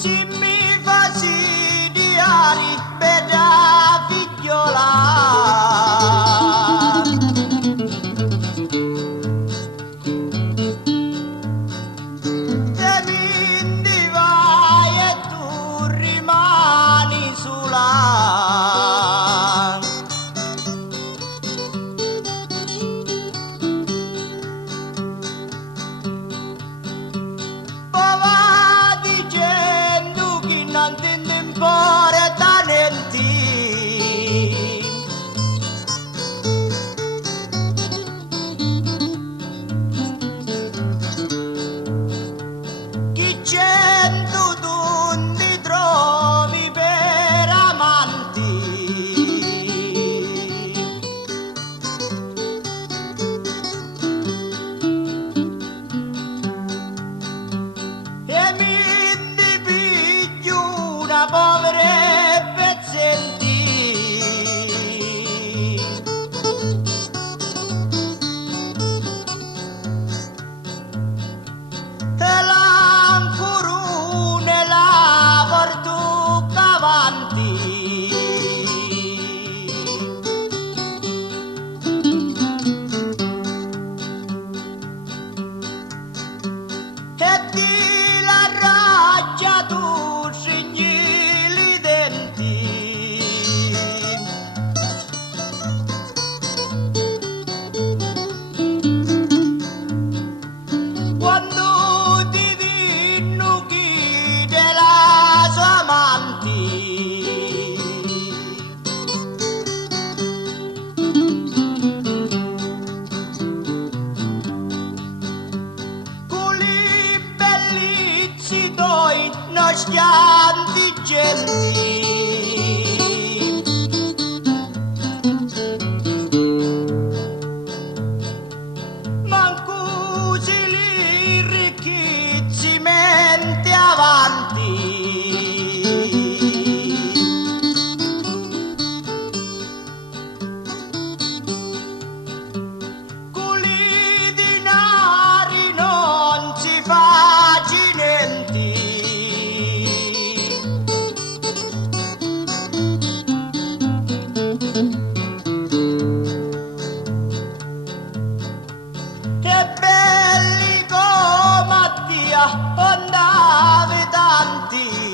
si mi fasidiari beda figliola te mi vai e tu rimani sola. Povere pezzenti e l'anfurune la porto avanti e di la raggia tu schianti genti manco si li ricchizimenti avanti con i denari non si fa niente. Belli come Mattia, andavi tanti